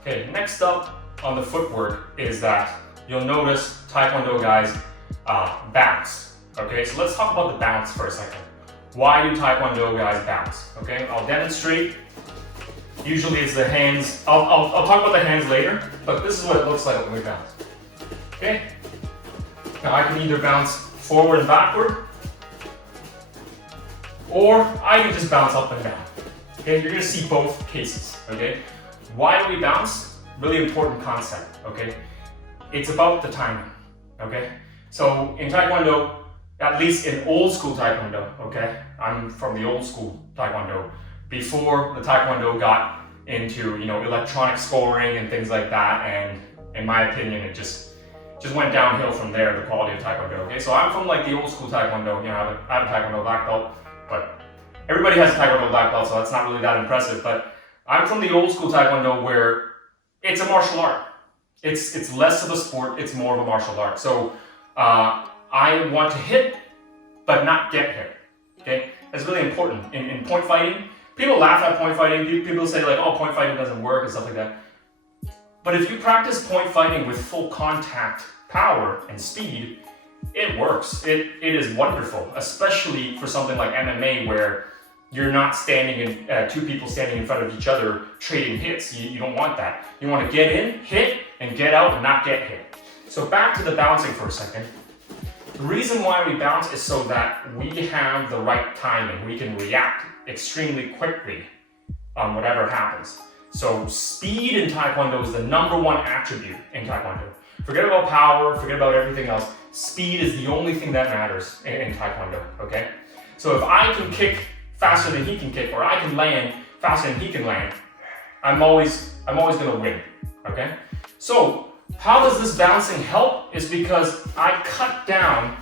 Okay, next up on the footwork is that you'll notice Taekwondo guys bounce. Okay, so let's talk about the bounce for a second. Why do Taekwondo guys bounce? Okay, I'll demonstrate. Usually it's the hands. I'll talk about the hands later, but this is what it looks like when we bounce. Okay, now I can either bounce forward and backward, or I can just bounce up and down. Okay, you're gonna see both cases. Okay, why do we bounce? Really important concept. Okay, it's about the timing. Okay, so in Taekwondo, at least in old school Taekwondo, okay, I'm from the old school Taekwondo, before the Taekwondo got into, you know, electronic scoring and things like that, and in my opinion, it just went downhill from there, the quality of Taekwondo. Okay, so I'm from like the old school Taekwondo. You know, I have a Taekwondo black belt, but everybody has a Taekwondo black belt, so that's not really that impressive. But I'm from the old school Taekwondo where it's a martial art. It's less of a sport, it's more of a martial art. So I want to hit, but not get hit. Okay, that's really important. In point fighting, people laugh at point fighting. People say like, oh, point fighting doesn't work and stuff like that. But if you practice point fighting with full contact power and speed, it works. It is wonderful, especially for something like MMA where you're not standing in, two people standing in front of each other trading hits. You don't want that. You want to get in, hit, and get out and not get hit. So back to the bouncing for a second. The reason why we bounce is so that we have the right timing. We can react extremely quickly on whatever happens. So speed in Taekwondo is the #1 attribute in Taekwondo. Forget about power, forget about everything else. Speed is the only thing that matters in Taekwondo, okay? So if I can kick faster than he can kick, or I can land faster than he can land, I'm always gonna win, okay? So how does this bouncing help? Is because I cut down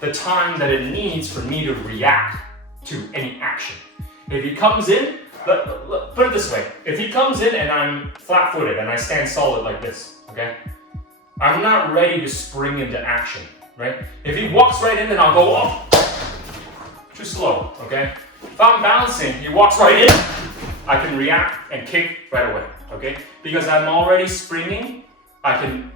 the time that it needs for me to react to any action. If he comes in, put it this way, if he comes in and I'm flat-footed and I stand solid like this, okay? I'm not ready to spring into action, right? If he walks right in, then I'll go, oh, too slow, okay? If I'm bouncing, he walks right in, I can react and kick right away, okay? Because I'm already springing, I'm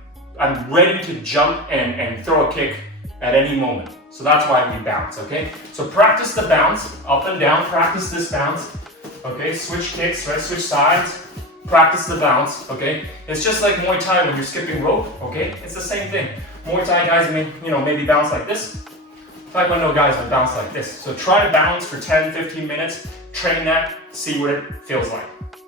ready to jump and throw a kick at any moment. So that's why we bounce, okay? So practice the bounce, up and down, practice this bounce, okay? Switch kicks, right? Switch sides, practice the bounce, okay? It's just like Muay Thai when you're skipping rope, okay? It's the same thing. Muay Thai guys maybe bounce like this. Taekwondo guys would bounce like this. So try to bounce for 10, 15 minutes, train that, see what it feels like.